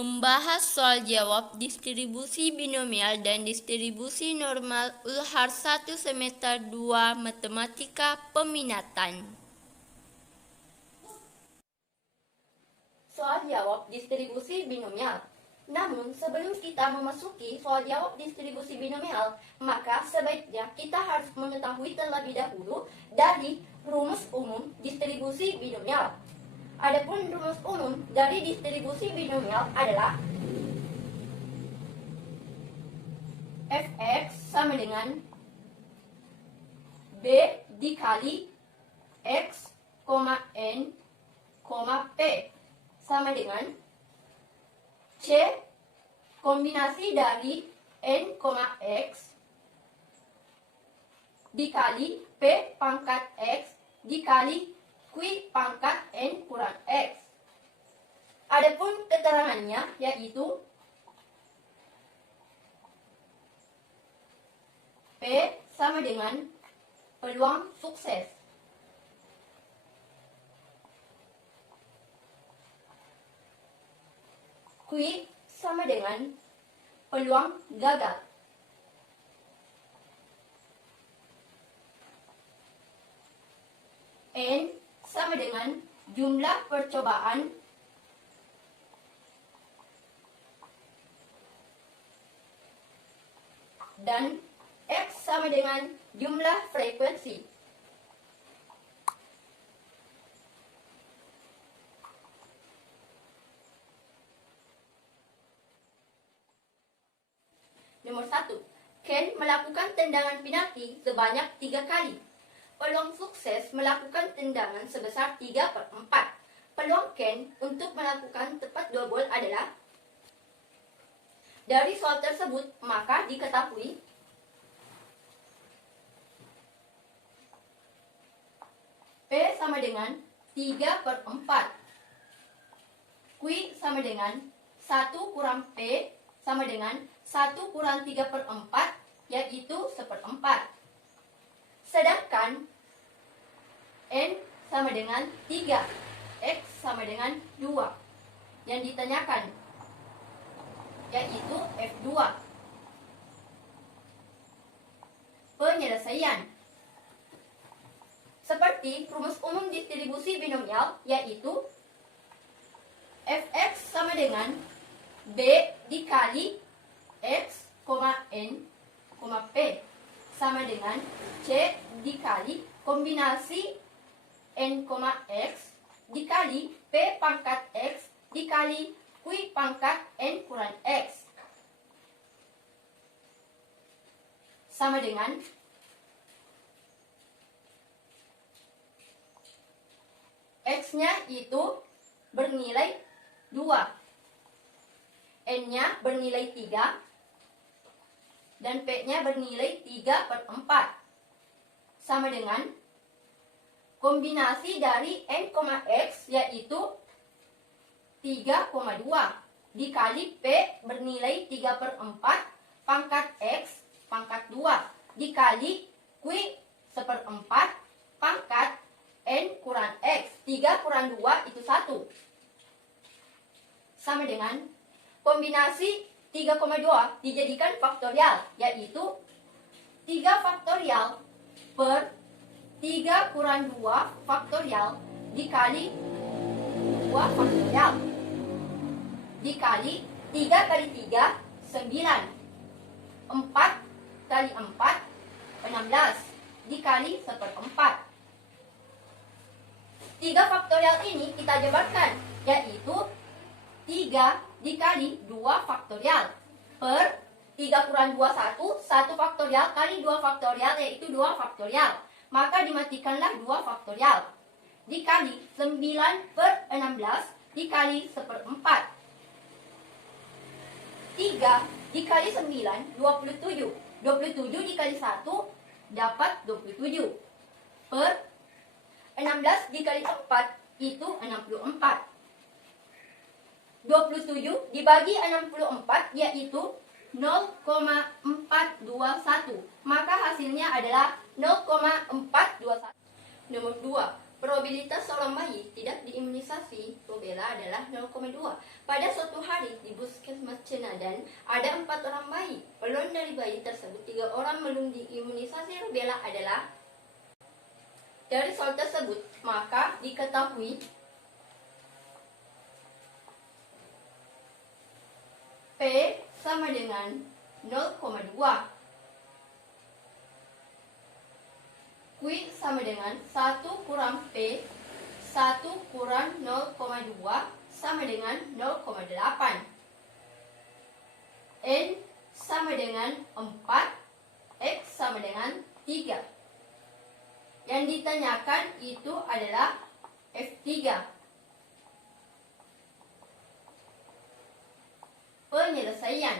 Membahas soal jawab distribusi binomial dan distribusi normal Ulhar 1 semester 2 Matematika Peminatan. Soal jawab distribusi binomial. Namun sebelum kita memasuki soal jawab distribusi binomial, maka sebaiknya kita harus mengetahui terlebih dahulu dari rumus umum distribusi binomial. Adapun rumus umum dari distribusi binomial adalah fx sama dengan b dikali x, n, p sama dengan c kombinasi dari n, x dikali p pangkat x dikali q pangkat n kurang x. Adapun keterangannya yaitu P sama dengan peluang sukses. Q sama dengan peluang gagal. N sama dengan jumlah percobaan dan X sama dengan jumlah frekuensi. Nomor 1. Ken melakukan tendangan penalti sebanyak 3 kali. Peluang sukses melakukan tendangan sebesar 3/4. Peluang Ken untuk melakukan tepat 2 gol adalah. Dari soal tersebut, maka diketahui P sama dengan 3/4. Q sama dengan 1 kurang P sama dengan 1 kurang 3/4, yaitu 1/4. Sedangkan N sama dengan 3, X sama dengan 2. Yang ditanyakan yaitu F2. Penyelesaian. Seperti rumus umum distribusi binomial yaitu Fx sama dengan B dikali X, N, P sama dengan C dikali kombinasi N, X dikali P pangkat X dikali Q pangkat N kurang X sama dengan X-nya itu bernilai 2, N-nya bernilai 3, dan P-nya bernilai 3/4. Sama dengan kombinasi dari N, X yaitu 3,2 dikali P bernilai 3/4 pangkat X pangkat 2 dikali Q 1/4 pangkat N kurang X. 3 kurang 2 itu 1. Sama dengan kombinasi 3,2 dijadikan faktorial, yaitu 3 faktorial per 3 kurang 2 faktorial dikali 2 faktorial dikali 3 kali 3, 9. 4 kali 4, 16 dikali 1/4. 3 faktorial ini kita jabarkan, yaitu 3 dikali 2 faktorial per 3 kurang 2, 1, 1 faktorial kali 2 faktorial yaitu 2 faktorial. Maka dimatikanlah 2 faktorial dikali 9/16 dikali 1/4. 3 dikali 9, 27. 27 dikali 1 dapat 27 per 16 dikali 4 itu 64. 27 dibagi 64 yaitu 0,421. Maka hasilnya adalah 0,421. Nomor 2. Probabilitas seorang bayi tidak diimunisasi rubella adalah 0,2. Pada suatu hari di Puskesmas Cenadan ada 4 orang bayi. Peluang dari bayi tersebut 3 orang belum diimunisasi rubella adalah. Dari soal tersebut maka diketahui P sama dengan 0,2. Q sama dengan 1 kurang P 1 kurang 0,2 sama dengan 0,8. N sama dengan 4, X sama dengan 3. Yang ditanyakan itu adalah F3. Penyelesaian.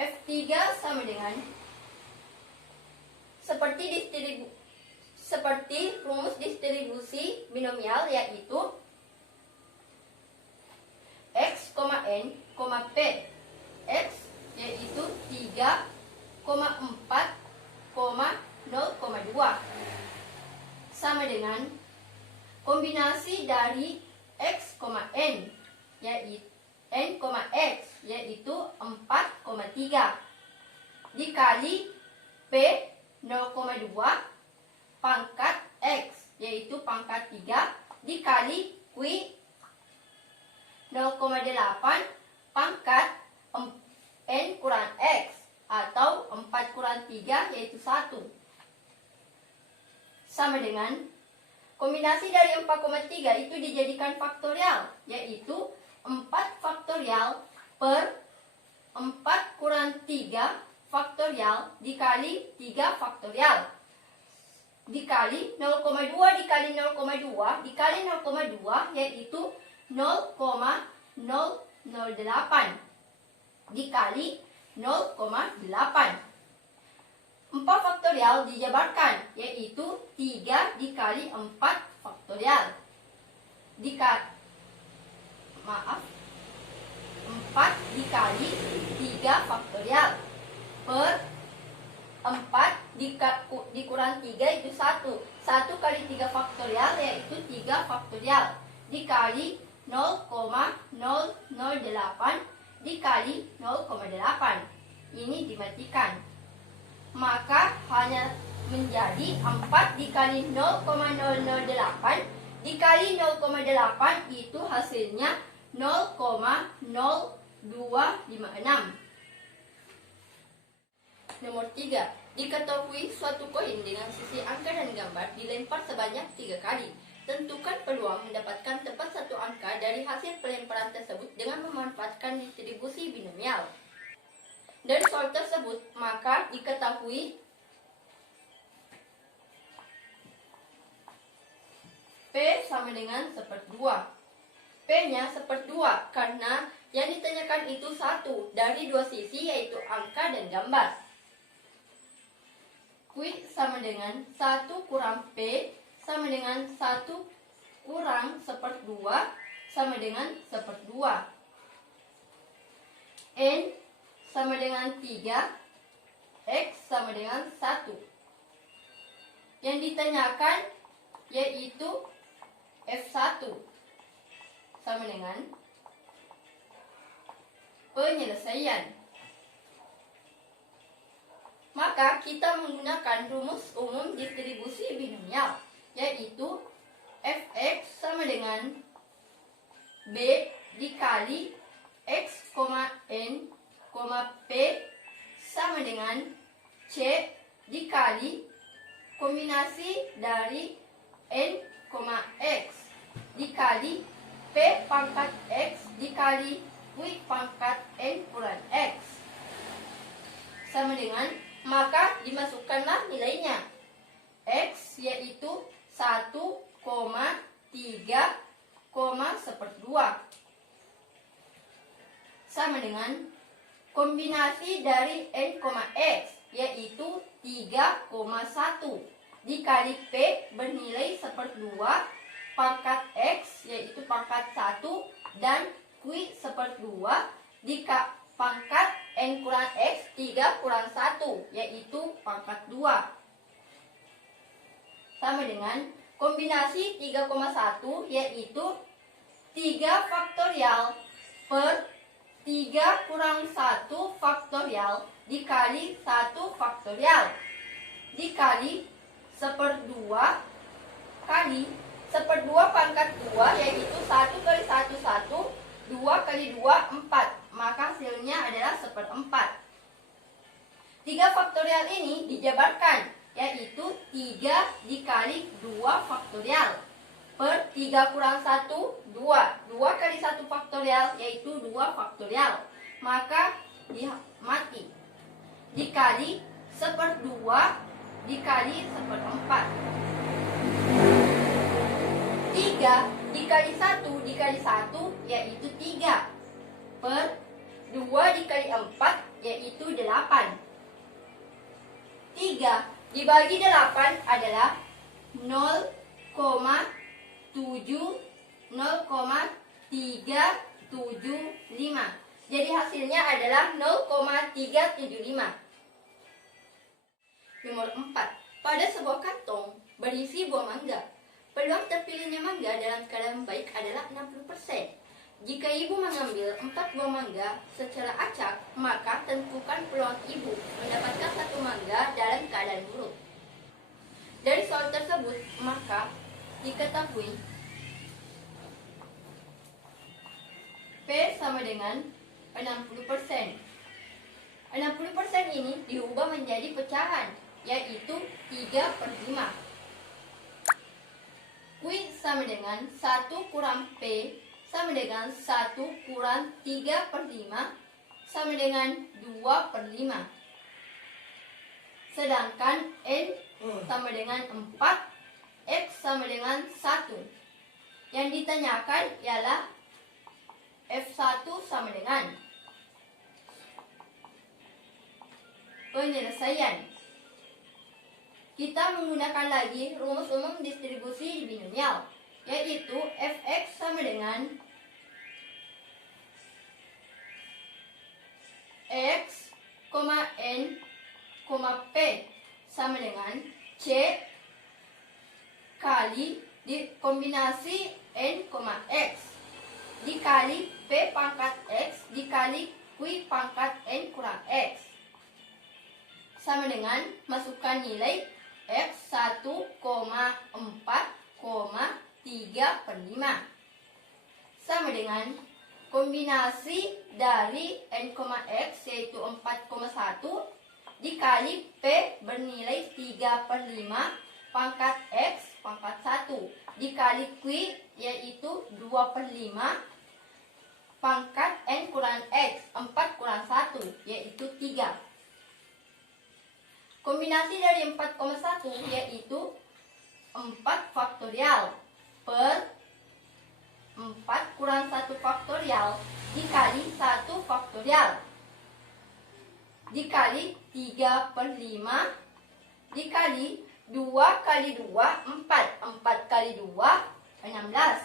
F3 sama dengan seperti rumus distribusi binomial, yaitu X, N, P. X yaitu 3, 4, 0,2 sama dengan kombinasi dari X, N yaitu N, X yaitu 4,3 dikali P 0,2 pangkat X yaitu pangkat 3 dikali Q 0,8 pangkat N kurang X atau 4 kurang 3 yaitu 1 sama dengan kombinasi dari 4,3 itu dijadikan faktorial, yaitu 4 faktorial per 4 kurang 3 faktorial dikali 3 faktorial dikali 0,2 dikali 0,2 dikali 0,2 yaitu 0,008 dikali 0,8. 4 faktorial dijabarkan, yaitu 3 dikali 4 faktorial 4 dikali 3 faktorial per 4 dikurang 3 itu 1 kali 3 faktorial yaitu 3 faktorial dikali 0,008 dikali 0,8. Ini dimatikan, maka hanya menjadi 4 dikali 0,008 dikali 0,8 itu hasilnya 0,0256. Nomor 3. Diketahui suatu koin dengan sisi angka dan gambar dilempar sebanyak 3 kali. Tentukan peluang mendapatkan tepat satu angka dari hasil pelemparan tersebut dengan memanfaatkan distribusi binomial. Dari soal tersebut maka diketahui P sama dengan 1/2. P-nya 1/2 karena yang ditanyakan itu 1 dari 2 sisi yaitu angka dan gambar. Q sama dengan 1 kurang P sama dengan 1 kurang 1/2 sama dengan 1/2. N sama dengan 3, X sama dengan 1. Yang ditanyakan yaitu F1 sama dengan penyelesaian. Maka kita menggunakan rumus umum distribusi binomial, yaitu Fx sama dengan B dikali X, N, P sama dengan C dikali kombinasi dari N, X dikali P pangkat X dikali Q pangkat N kurang X sama dengan, maka dimasukkanlah nilainya. X yaitu 1,3,1/2 sama dengan kombinasi dari N, X yaitu 3,1 dikali P bernilai 1/2 pangkat X yaitu pangkat 1 dan Q 1/2 dikali pangkat N kurang X 3 kurang 1 yaitu pangkat 2 sama dengan kombinasi 3,1 yaitu 3 faktorial per 3 kurang 1 faktorial dikali 1 faktorial dikali 1/2 kali 1/2 pangkat 2 yaitu 1 kali 1 1, 2 kali 2 4, maka hasilnya adalah 1/4. 3 faktorial ini dijabarkan yaitu 3 dikali 2 faktorial per 3 kurang 1 2, 2 kali 1 faktorial yaitu 2 faktorial, maka mati dikali 1/2 dikali 1/4. 3 dikali 1 dikali 1 yaitu 3 per 2 dikali 4 yaitu 8. 3 dibagi 8 adalah 0,375. Jadi hasilnya adalah 0,375. Nomor 4. Pada sebuah kantong berisi buah mangga, peluang terpilihnya mangga dalam keadaan baik adalah 60%. Jika ibu mengambil 4 buah mangga secara acak, maka tentukan peluang ibu mendapatkan 1 mangga dalam keadaan buruk. Dari soal tersebut, maka diketahui P sama dengan 60%. 60% ini diubah menjadi pecahan, yaitu 3/5. Q sama dengan 1 kurang P sama dengan 1 kurang 3/5 sama dengan 2/5. Sedangkan N sama dengan 4, X sama dengan 1. Yang ditanyakan ialah F1 sama dengan penyelesaian. Kita menggunakan lagi rumus umum distribusi binomial, yaitu Fx sama dengan X, N, P sama dengan C kali kombinasi N, X dikali P pangkat X dikali Q pangkat N kurang X sama dengan masukkan nilai X 1,4,3/5 sama dengan kombinasi dari N, X yaitu 4,1 dikali P bernilai 3/5 pangkat X pangkat 1 dikali Q yaitu 2/5 pangkat N kurang X 4 kurang 1 yaitu 3. Kombinasi dari 4,1 yaitu 4 faktorial per 4 kurang 1 faktorial dikali 1 faktorial dikali 3/5 dikali 2 kali 2 4, 4 kali 2 16.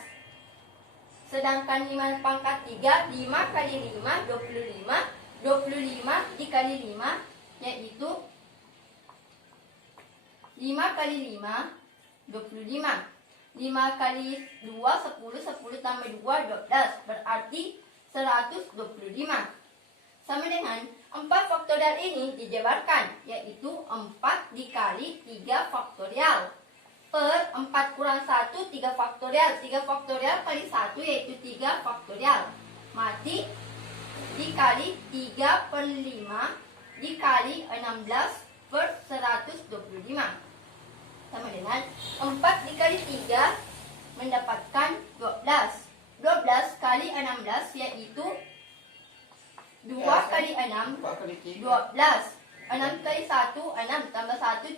Sedangkan 5 pangkat 3, 5 kali 5 25, 25 dikali 5 yaitu 5 kali 5 25. 5 kali 2 10, 10 tambah 2 12, berarti 125. Sama dengan 4 faktorial ini dijabarkan, yaitu 4 dikali 3 faktorial per 4 kurang 1 3 faktorial. 3 faktorial kali 1 yaitu 3 faktorial. Mati dikali 3/5 dikali 16 per 125. Sama dengan 4 dikali 3 mendapatkan 12. 12 kali 16 yaitu 2 kali 6 12. 6 kali 1 6 tambah 1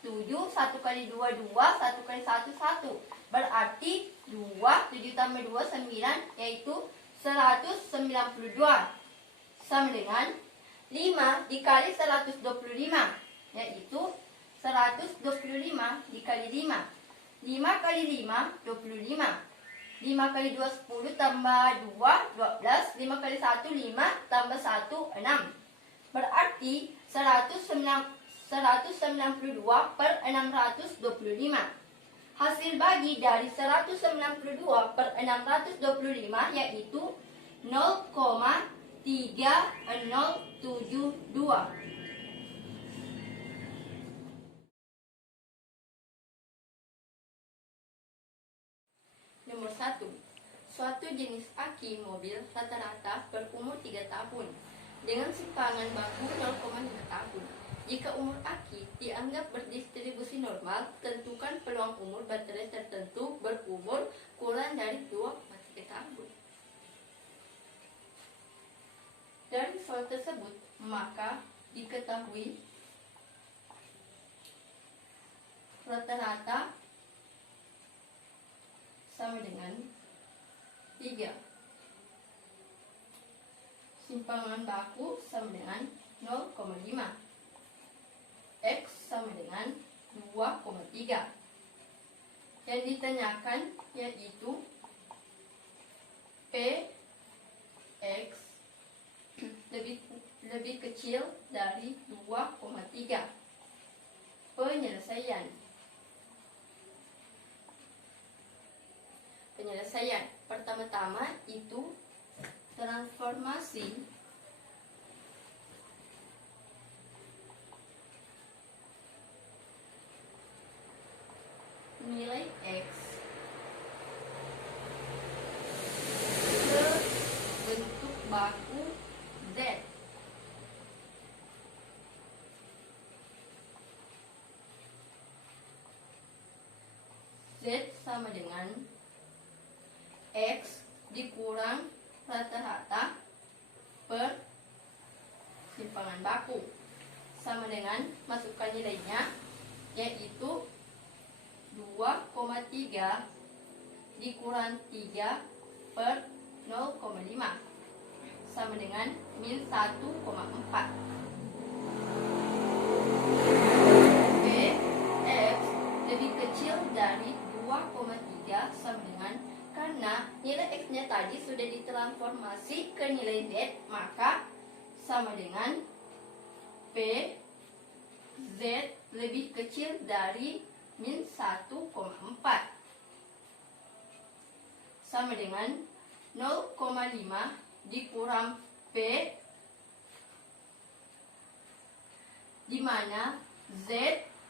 7, 1 kali 2 2, 1 kali 1 1. Berarti 2 7 tambah 2 9 yaitu 192. Sama dengan 5 dikali 125 yaitu 125 dikali 5. 5 kali 5 25. 5 kali 2 10 tambah 2 12. 5 kali 1 5 tambah 1 6. Berarti 192 per 625. Hasil bagi dari 192 per 625 yaitu 0,3072. Nomor 1. Suatu jenis aki mobil rata-rata berumur 3 tahun dengan simpangan baku 0,5 tahun. Jika umur aki dianggap berdistribusi normal, tentukan peluang umur baterai tertentu berumur kurang dari 2,3 tahun. Dari soal tersebut, maka diketahui rata-rata sama dengan 3. Simpangan baku sama dengan 0,5. X sama dengan 2,3. Yang ditanyakan yaitu P X lebih kecil dari 2,3. Penyelesaian pertama-tama itu transformasi nilai X ke bentuk baku Z. Z sama dengan X dikurang rata-rata per simpangan baku sama dengan masukkan nilainya yaitu 2,3 dikurang 3 per 0,5 sama dengan min 1,4. P X lebih kecil dari 2,3 sama dengan, karena nilai X-nya tadi sudah ditransformasi ke nilai Z, maka sama dengan P Z lebih kecil dari min 1,4 sama dengan 0,5 dikurang P, di mana Z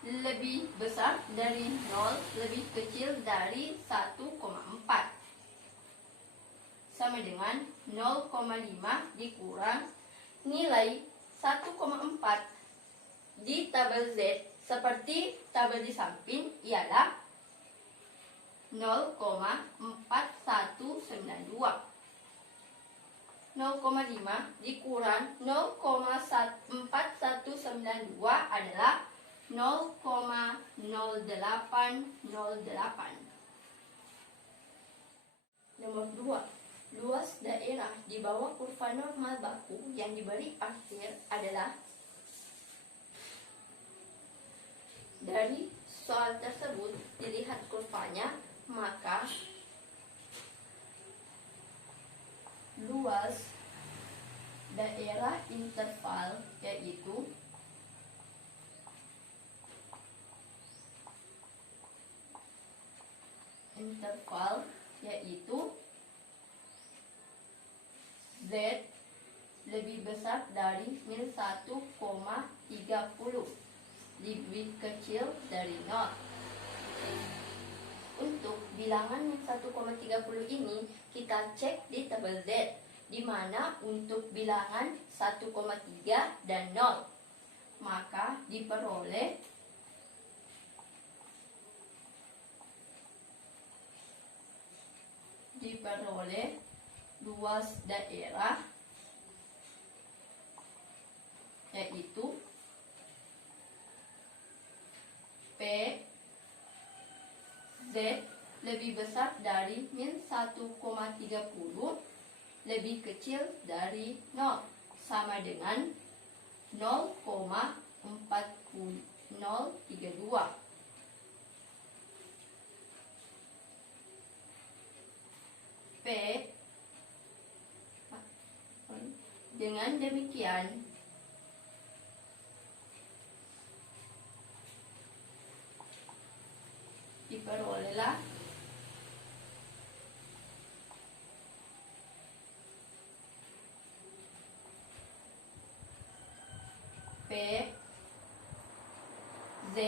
lebih besar dari 0 lebih kecil dari 1,4 sama dengan 0,5 dikurang nilai 1,4 di tabel Z seperti tabel di samping ialah 0,4192. 0,5 dikurang 0,4192 adalah 0,0808. Nomor 2. Luas daerah di bawah kurva normal baku yang diberi arsir adalah. Dari soal tersebut dilihat kurvanya, maka luas daerah interval yaitu Z lebih besar dari min 1,30 lebih kecil dari 0. Untuk bilangan min 1,30 ini kita cek di tabel Z, di mana untuk bilangan 1,3 dan 0 maka diperoleh luas daerah yaitu P Z lebih besar dari min 1,30 lebih kecil dari 0 sama dengan 0,4032. P dengan demikian diperoleh Perolehlah P Z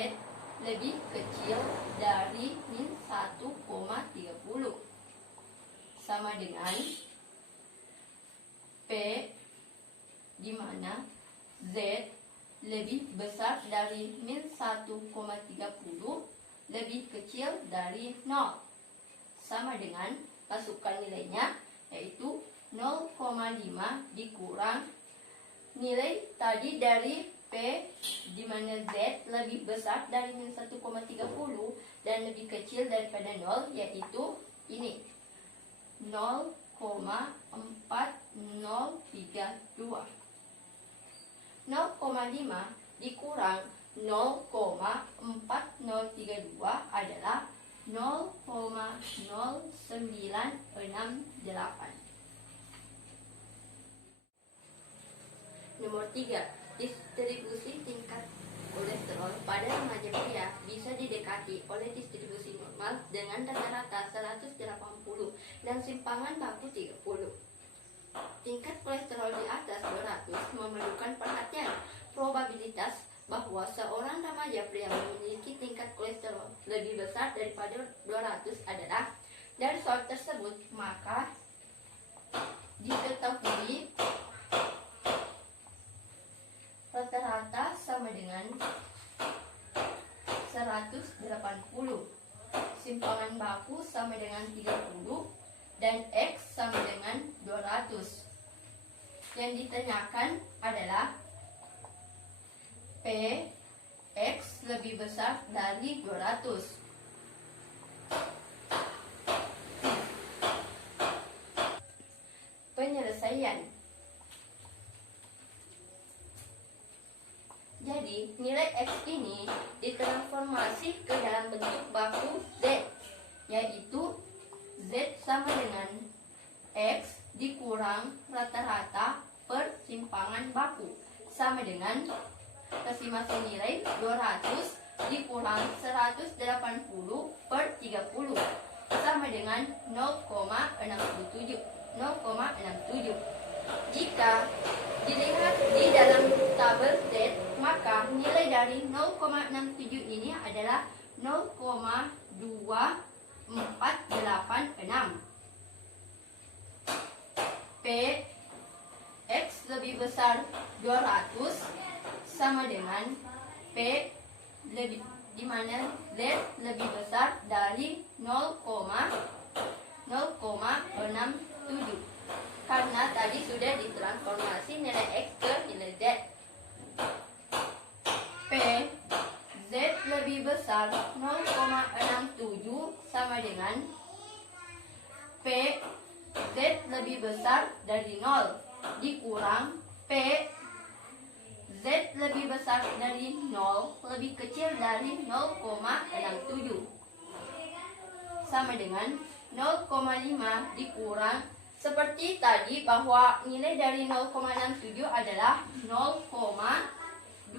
lebih kecil dari min 1,30 sama dengan P di mana Z lebih besar dari min 1,30 lebih kecil dari 0 sama dengan masukkan nilainya yaitu 0,5 dikurang nilai tadi dari P di mana Z lebih besar dari min 1,30 dan lebih kecil daripada 0 yaitu ini 0,4032. 0,5 dikurang 0,4032 adalah 0,0968. Nomor 3, distribusi tingkat kolesterol pada remaja pria bisa didekati oleh distribusi normal dengan rata-rata 180 dan simpangan baku 30. Tingkat kolesterol di atas 200 memerlukan perhatian. Probabilitas bahwa seorang remaja pria memiliki tingkat kolesterol lebih besar daripada 200 adalah dari soal tersebut maka diketahui rata-rata sama dengan 180, simpangan baku sama dengan 30, dan X sama dengan 200. Yang ditanyakan adalah P X lebih besar dari 200. Penyelesaian. Jadi, nilai X ini ditransformasi ke dalam bentuk baku Z, yaitu Z sama dengan X dikurang rata-rata per simpangan baku, sama dengan kasih masuk nilai 200 dikurang 180 per 30, sama dengan 0,67. Jika dilihat di dalam tabel Z, maka nilai dari 0,67 ini adalah 0,2486. P X lebih besar 200 sama dengan P lebih di mana Z lebih besar dari 0,67 karena tadi sudah ditransformasi nilai X ke nilai Z. P Z lebih besar 0,67 sama dengan P Z lebih besar dari 0 dikurang P Z lebih besar dari 0 lebih kecil dari 0,67 sama dengan 0,5 dikurang seperti tadi bahwa nilai dari 0,67 adalah 0,2486.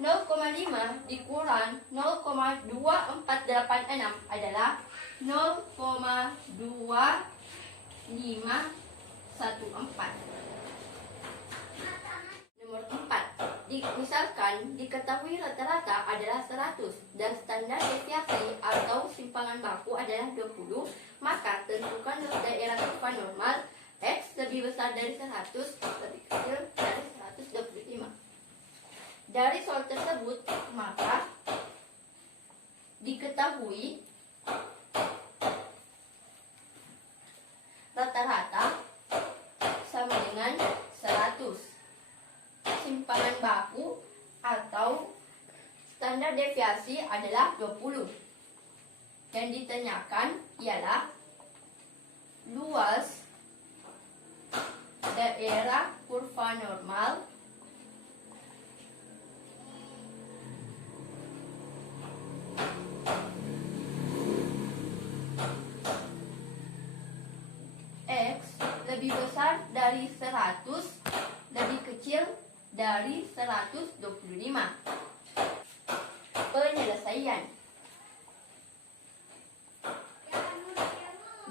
0,5 dikurang 0,2486 adalah 0,2514. Nomor 4. Misalkan diketahui rata-rata adalah 100 dan standar deviasi atau simpangan baku adalah 20, maka tentukan daerah kurva normal X lebih besar dari 100 lebih kecil dari 125. Dari soal tersebut, maka diketahui rata-rata sama dengan 100. Simpangan baku atau standar deviasi adalah 20. Yang ditanyakan ialah luas daerah kurva normal X lebih besar dari 100 lebih kecil dari 125. penyelesaian.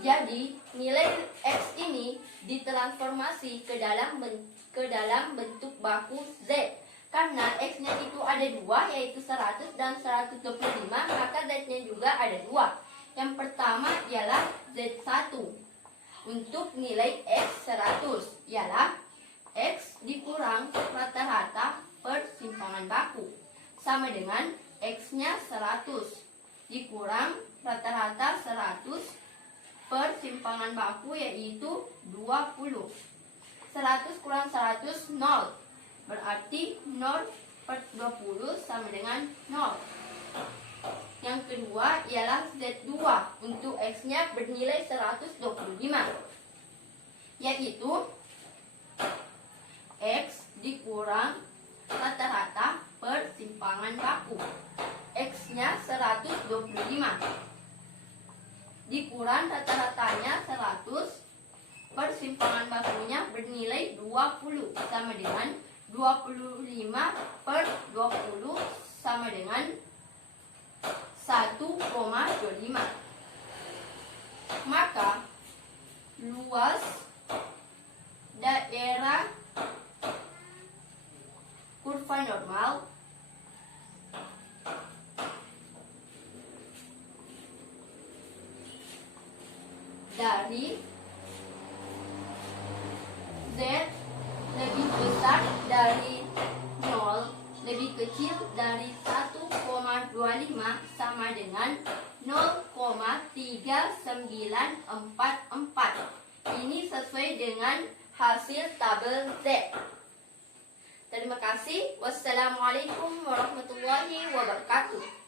Jadi, nilai X ini ditransformasi ke dalam bentuk baku Z. Karena X-nya itu ada dua, yaitu 100 dan 125, maka Z-nya juga ada dua. Yang pertama ialah Z1. Untuk nilai X 100 ialah X dikurang rata-rata per simpangan baku, sama dengan X-nya 100 dikurang rata-rata 100 per simpangan baku, yaitu 20. 100 kurang 100, 0. Berarti 0 per 20 sama dengan 0. Yang kedua ialah Z2. Untuk X-nya bernilai 125, yaitu X dikurang rata-rata per simpangan baku. X-nya 125 dikurang rata-ratanya 100 per simpangan bakunya bernilai 20, sama dengan 25 per 20 sama dengan 1,25. Maka luas daerah kurva normal dari Z lebih besar dari 0 lebih kecil dari 1,25 sama dengan 0,3944. Ini sesuai dengan hasil tabel Z. Terima kasih. Wassalamualaikum warahmatullahi wabarakatuh.